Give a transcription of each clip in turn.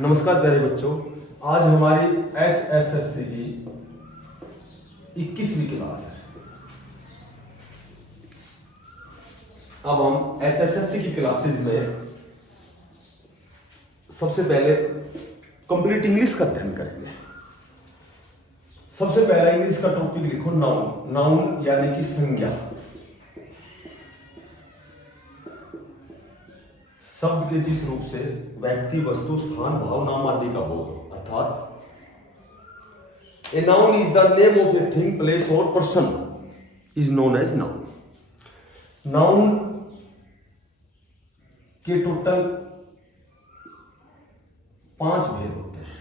नमस्कार प्यारे बच्चों। आज हमारी HSSC की 21वीं क्लास है। अब हम HSSC की क्लासेस में सबसे पहले कंप्लीट इंग्लिश का अध्ययन करेंगे। सबसे पहला इंग्लिश का टॉपिक लिखो नाउन। नाउन यानी कि संज्ञा। शब्द के जिस रूप से व्यक्ति, वस्तु, स्थान, भाव, नाम आदि का बोध, अर्थात a noun is the name of a thing, place और person is known as noun. Noun के टोटल 5 भेद होते हैं।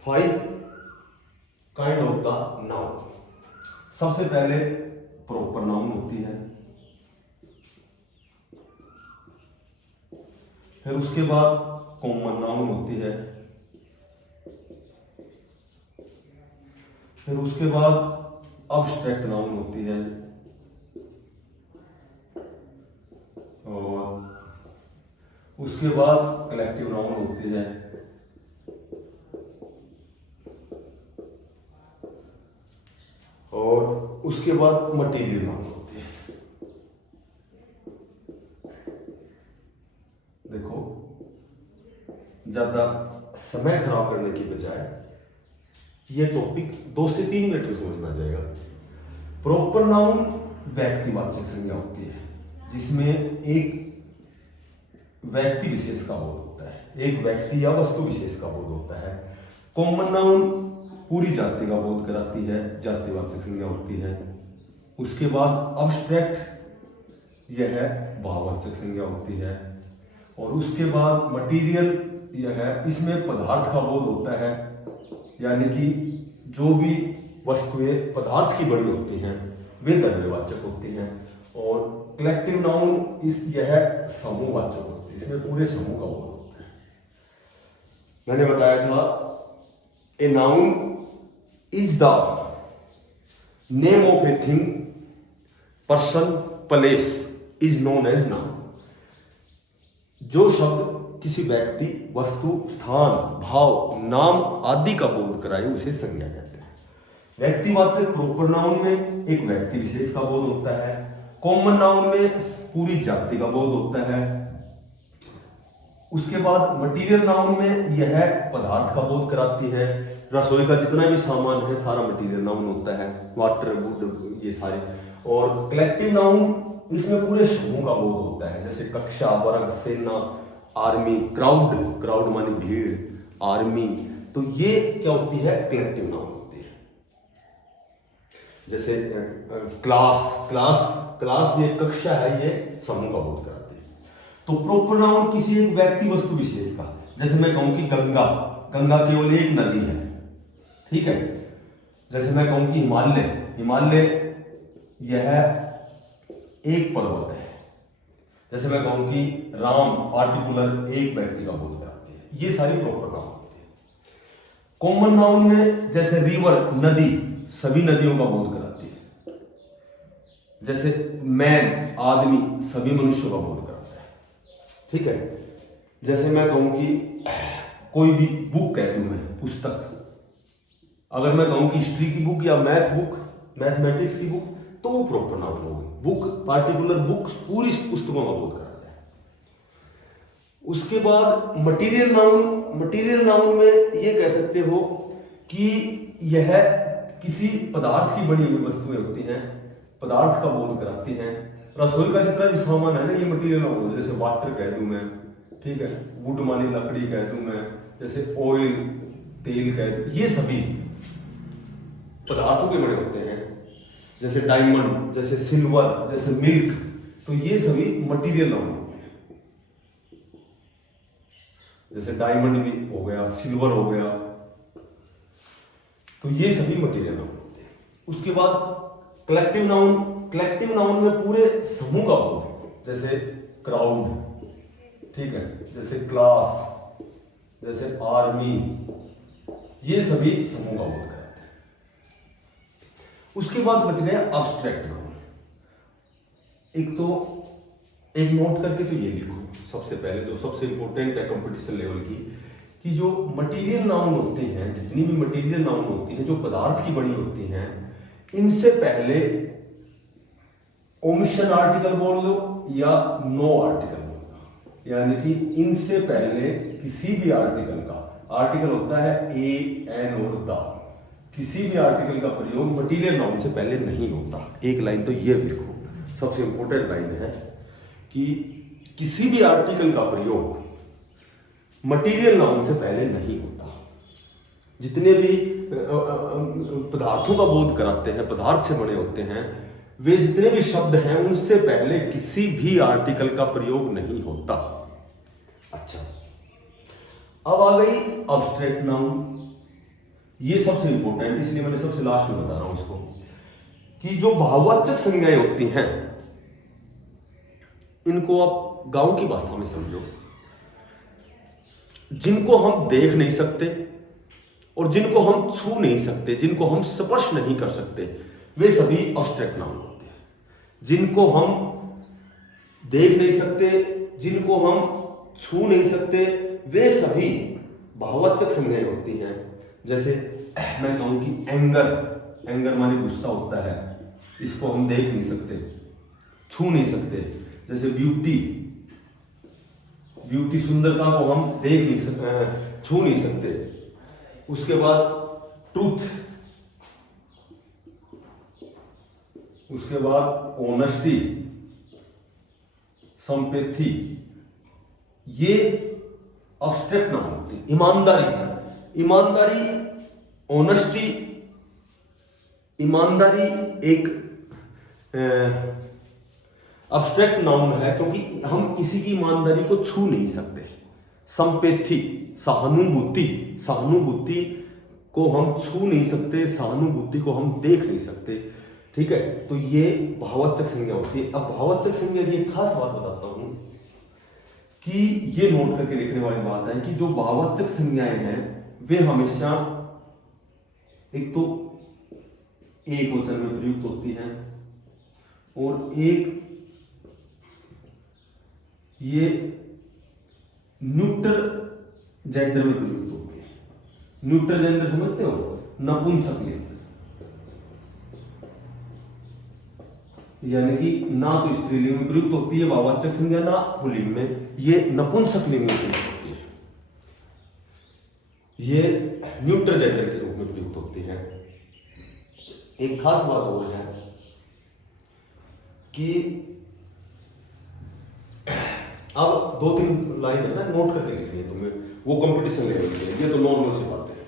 5 काइंड ऑफ द नाउन। सबसे पहले प्रॉपर नाउन होती है, फिर उसके बाद कॉमन नाउन होती है, फिर उसके बाद अब्स्ट्रैक्ट नाउन होती है, और उसके बाद कलेक्टिव नाउन होती है, और उसके बाद मटेरियल नाउन होती है। देखो, ज्यादा समय खराब करने की बजाय ये टॉपिक 2 से 3 मिनट में समझ में आ जाएगा। प्रॉपर नाउन व्यक्तिवाचक संज्ञा होती है, जिसमें एक व्यक्ति विशेष का बोध होता है, एक व्यक्ति या वस्तु विशेष का बोध होता है। कॉमन नाउन पूरी जाति का बोध कराती है, जातिवाचक संज्ञा होती है। उसके बाद अब्स्ट्रैक्ट यह भाववाचक संज्ञा होती है, और उसके बाद मटेरियल यह है, इसमें पदार्थ का बोध होता है, यानी कि जो भी वस्तुएं पदार्थ की बनी होती हैं वे द्रव्यवाचक होती हैं। और कलेक्टिव नाउन यह समूहवाचक होती है, इसमें पूरे समूह का बोध होता है। मैंने बताया था a noun is the name of a thing, person, place is known as noun. जो शब्द किसी व्यक्ति, वस्तु, स्थान, भाव, नाम आदि का बोध कराए उसे संज्ञा कहते हैं। व्यक्तिवाचक प्रॉपर नाउन में एक व्यक्ति विशेष का बोध होता है, कॉमन नाउन में पूरी जाति का बोध होता है। उसके बाद मटेरियल नाउन में यह पदार्थ का बोध कराती है। रसोई का जितना भी सामान है सारा मटेरियल नाउन होता है, वाटर, वुड, ये सारे। और कलेक्टिव नाउन इसमें पूरे समूह का बोध होता है, जैसे कक्षा, वर्ग, सेना, आर्मी, क्राउड, क्राउड मानी भीड़, आर्मी। तो ये क्या होती है? कलेक्टिव नाउन होती है। जैसे क्लास, क्लास ये कक्षा है, ये समूह का बोध कराती है। तो प्रॉपर नाउन किसी एक व्यक्ति, वस्तु विशेष का, जैसे मैं कहूं कि गंगा, गंगा केवल एक नदी है, ठीक है। जैसे मैं कहूं कि हिमालय, हिमालय यह एक पर्वत है। जैसे मैं कहूं कि राम, पार्टिकुलर एक व्यक्ति का बोध कराती है। ये सारी प्रॉपर नाउन होती है। कॉमन नाउन में जैसे रिवर, नदी, सभी नदियों का बोध कराती है। जैसे मैन, आदमी, सभी मनुष्यों का बोध कराता है, ठीक है। जैसे मैं कहूं कि कोई भी बुक कह दूं मैं, पुस्तक, अगर मैं कहूं कि हिस्ट्री की बुक या मैथ बुक, मैथमेटिक्स की बुक, तो वो प्रॉपर नाउन होगी। बुक, पार्टिकुलर बुक पूरी पुस्तकों का बोध कराता है। उसके बाद मटेरियल नाउन, मटेरियल नाउन में ये कह सकते हो कि यह किसी पदार्थ की बनी हुई वस्तुएं होती हैं, पदार्थ का बोध कराती हैं। रसोई का जितना भी सामान है ना, ये मटेरियल नाउन है। जैसे वाटर कह दूं मैं, ठीक है, वुड मानी लकड़ी कह दूं मैं, जैसे ऑयल, तेल कह दूं, ये सभी पदार्थों के बने होते हैं। जैसे डायमंड, जैसे सिल्वर, जैसे मिल्क, तो ये सभी मटेरियल नाउन होते हैं। जैसे डायमंड भी हो गया, सिल्वर हो गया, तो ये सभी मटेरियल नाउन होते हैं। उसके बाद कलेक्टिव नाउन, कलेक्टिव नाउन में पूरे समूह का बोध, जैसे क्राउड, ठीक है, जैसे क्लास, जैसे आर्मी, ये सभी समूह का बोध कराते हैं। उसके बाद बच गया अब्स्ट्रैक्ट नाउन। एक तो एक नोट करके तो ये लिखो सबसे पहले, जो सबसे इंपॉर्टेंट है कंपटीशन लेवल की, कि जो मटेरियल नाउन होते हैं, जितनी भी मटेरियल नाउन होती हैं जो पदार्थ की बनी होती हैं, इनसे पहले ओमिशन आर्टिकल बोल लो या नो आर्टिकल बोल लो, यानी कि इनसे पहले किसी भी आर्टिकल का, आर्टिकल होता है ए, एन और द, किसी भी आर्टिकल का प्रयोग मटेरियल नाउन से पहले नहीं होता। एक लाइन तो ये लिखो, सबसे इंपॉर्टेंट लाइन है कि किसी भी आर्टिकल का प्रयोग मटेरियल नाउन से पहले नहीं होता। जितने भी पदार्थों का बोध कराते हैं, पदार्थ से बने होते हैं, वे जितने भी शब्द हैं उनसे पहले किसी भी आर्टिकल का प्रयोग नहीं होता। अच्छा, अब आ गई अब्स्ट्रैक्ट नाउन। ये सबसे इंपॉर्टेंट, इसलिए मैंने सबसे लास्ट में बता रहा हूं इसको, कि जो भाववाचक संज्ञाएं होती हैं, इनको आप गांव की भाषा में समझो, जिनको हम देख नहीं सकते और जिनको हम छू नहीं सकते, जिनको हम स्पर्श नहीं कर सकते, वे सभी अब्स्ट्रैक्ट नाउन होते हैं। जिनको हम देख नहीं सकते, जिनको हम छू नहीं सकते, वे सभी भाववाचक संज्ञाएं होती हैं। जैसे मैं कहूं कि एंगर, एंगर माने गुस्सा होता है, इसको हम देख नहीं सकते, छू नहीं सकते। जैसे ब्यूटी, ब्यूटी सुंदरता को हम देख नहीं सकते, छू नहीं सकते। उसके बाद ट्रूथ, उसके बाद ऑनेस्टी, संपैथी, ये अब्स्ट्रैक्ट नाउन होती है। ईमानदारी, ईमानदारी, ऑनेस्टी, ईमानदारी एक अब्स्ट्रैक्ट नाउन है, क्योंकि हम किसी की ईमानदारी को छू नहीं सकते। संपैथी, सहानुभूति, सहानुभूति को हम छू नहीं सकते, सहानुभूति को हम देख नहीं सकते। ठीक है, तो ये भाववाचक संज्ञा होती है। अब भाववाचक संज्ञा की एक खास बात बताता हूं कि ये नोट करके लिखने वाली बात है कि जो भाववाचक संज्ञाएं हैं वे हमेशा एक तो एक वचन में प्रयुक्त होती हैं और एक ये न्यूट्रल जेंडर में प्रयुक्त होती है। न्यूट्रल जेंडर समझते हो? नपुंसकलिंग, यानी कि ना तो स्त्रीलिंग में प्रयुक्त होती है भाववाचक संज्ञा, ना पुल्लिंग में, ये नपुंसकलिंग में प्रयुक्त होती है। ये न्यूट्रल जेंडर के रूप में प्रयुक्त होती है। एक खास बात और है कि अब दो तीन लाइन है ना, नोट करके लिखनी है तुम्हें, वो कंपटीशन लेवल की है, ये तो नॉर्मल सी बातें हैं।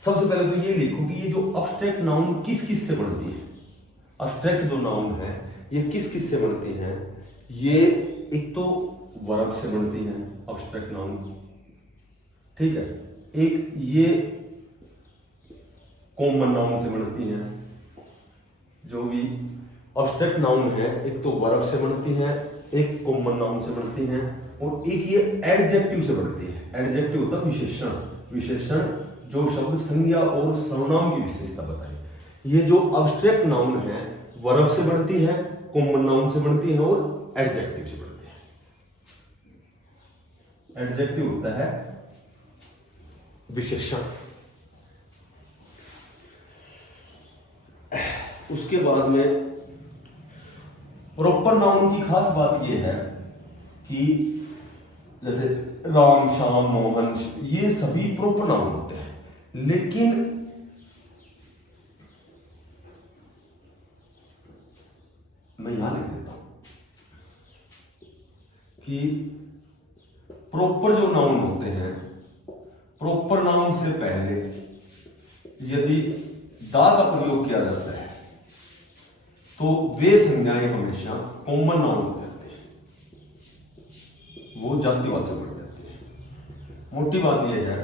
सबसे पहले तो ये लिखो कि ये जो अब्स्ट्रैक्ट नाउन किस किस से बनती है। अब्स्ट्रैक्ट जो नाउन है ये किस किस से बनती है? ये एक तो वर्ब से बनती है अब्स्ट्रैक्ट नाउन, ठीक है। एक ये कॉमन नाउन से बनती है। जो भी अब्स्ट्रैक्ट नाउन है एक तो वर्ब से बनती है, एक कॉमन नाउन से बनती है, और एक ये एडजेक्टिव से बनती है। एडजेक्टिव होता है विशेषण, विशेषण जो शब्द संज्ञा और सर्वनाम की विशेषता बताए। ये जो अब्स्ट्रैक्ट नाउन है वर्ब से बनती है, कॉमन नाउन से बनती है और एडजेक्टिव से बनती है। एडजेक्टिव होता है विशेषण। उसके बाद में प्रॉपर नाउन की खास बात यह है कि जैसे राम, श्याम, मोहन, ये सभी प्रॉपर नाउन होते हैं, लेकिन मैं यहां लिख देता हूं कि प्रॉपर जो नाउन होते हैं, प्रॉपर नाउन से पहले यदि दा का प्रयोग किया जाता है तो वे संज्ञाएं हमेशा कॉमन नाउन हो जाती है, वो जातिवाचक बन जाती है। मोटी बात यह है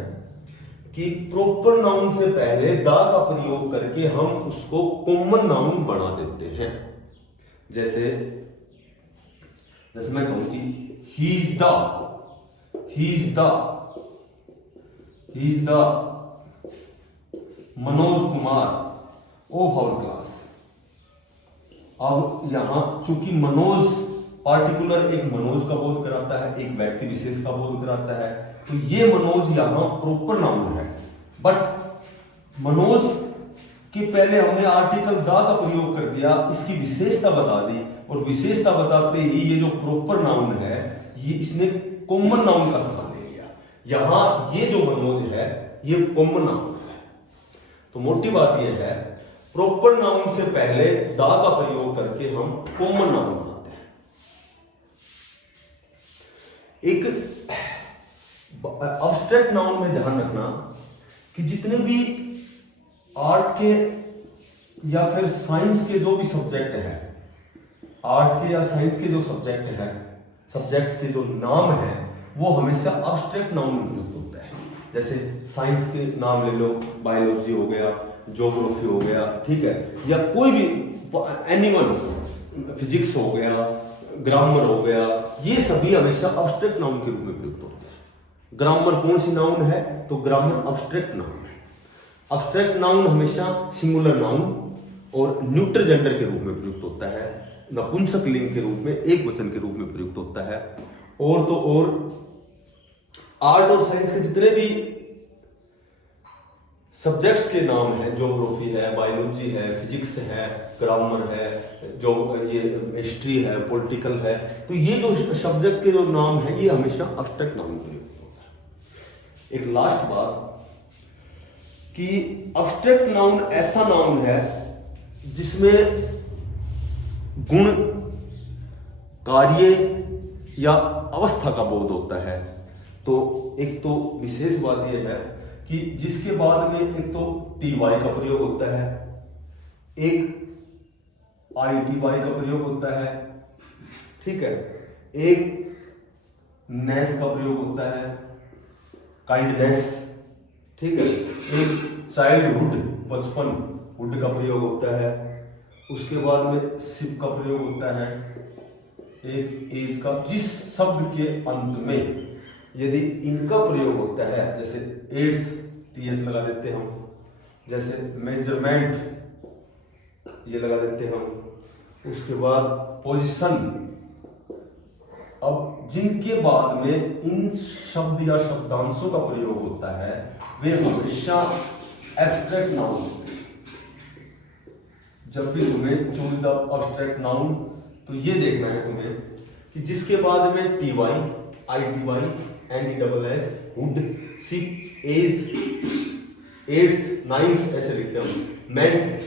कि प्रॉपर नाउन से पहले दा का प्रयोग करके हम उसको कॉमन नाउन बना देते हैं। जैसे मैं कहूं कि he is the Manoj Kumar of our class, अब यहाँ चूंकि मनोज पार्टिकुलर एक मनोज का बोध कराता है, एक व्यक्ति विशेष का बोध कराता है, तो ये मनोज यहाँ प्रॉपर नाउन है। बट मनोज के पहले हमने आर्टिकल दा का प्रयोग कर दिया, इसकी विशेषता बता दी, और विशेषता बताते ही ये जो प्रॉपर नाउन है ये इसने कॉमन नाउन का स्थान ले लिया। यहां ये जो मनोज है ये कॉमन नाउन है। तो मोटी बात ये है, प्रॉपर नाउन से पहले दा का प्रयोग करके हम कॉमन नाउन बनाते हैं। एक अब्स्ट्रैक्ट नाउन में ध्यान रखना कि जितने भी आर्ट के या फिर साइंस के जो भी सब्जेक्ट है, आर्ट के या साइंस के जो सब्जेक्ट है, सब्जेक्ट्स के जो नाम है वो हमेशा अब्स्ट्रैक्ट नाउन में प्रयुक्त होता है। जैसे साइंस के नाम ले लो, बायोलॉजी हो गया, ज्योग्राफी हो गया, ठीक है, या कोई भी एनिमल, फिजिक्स हो गया, ग्रामर हो गया, ये सभी हमेशा अब्स्ट्रैक्ट नाउन के रूप में प्रयुक्त होते हैं। ग्रामर कौन सी नाउन है? तो ग्रामर अब्स्ट्रैक्ट नाउन है। अब्स्ट्रैक्ट नाउन हमेशा सिंगुलर नाउन और न्यूट्रल जेंडर के रूप में प्रयुक्त होता है, नपुंसक लिंग के रूप में, एक वचन के रूप में प्रयुक्त होता है। और तो और आर्ट और साइंस के जितने भी सब्जेक्ट्स के नाम हैं, ज्योग्राफी है, बायोलॉजी है, फिजिक्स है, ग्रामर है, जो ये हिस्ट्री है, पॉलिटिकल है, तो ये जो सब्जेक्ट के जो नाम है ये हमेशा अब्स्ट्रैक्ट नाउन के प्रयुक्त होता है। एक लास्ट बात कि अब्स्ट्रैक्ट नाउन ऐसा नाउन है जिसमें गुण, कार्य या अवस्था का बोध होता है। तो एक तो विशेष बात यह है कि जिसके बाद में एक तो टी-वाई का प्रयोग होता है, एक आई-टी-वाई का प्रयोग होता है, ठीक है, एक नेस का प्रयोग होता है, काइंडनेस, ठीक है, एक चाइल्डहुड, बचपन, हुड का प्रयोग होता है, उसके बाद में सिप का प्रयोग होता है, एक एज का। जिस शब्द के अंत में यदि इनका प्रयोग होता है, जैसे एट्थ टीएच लगा देते हम, जैसे मेजरमेंट ये लगा देते हम, उसके बाद पोजीशन। अब जिनके बाद में इन शब्द या शब्दांशों का प्रयोग होता है वे हमेशा एब्स्ट्रैक्ट नाउन होते हैं। जब भी तुम्हें चूज द एब्स्ट्रैक्ट नाउन, तो ये देखना है तुम्हें कि जिसके बाद में T Y, I T Y, N E double S, hood, ship, age, eighth, ninth ऐसे लिखते हैं हम, मेंट,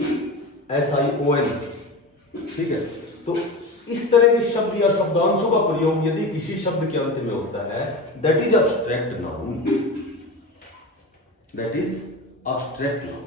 S-I-O-N, ठीक है। तो इस तरह के शब्द या शब्दांशों का प्रयोग यदि किसी शब्द के अंत में होता है, that is abstract noun, that is abstract noun.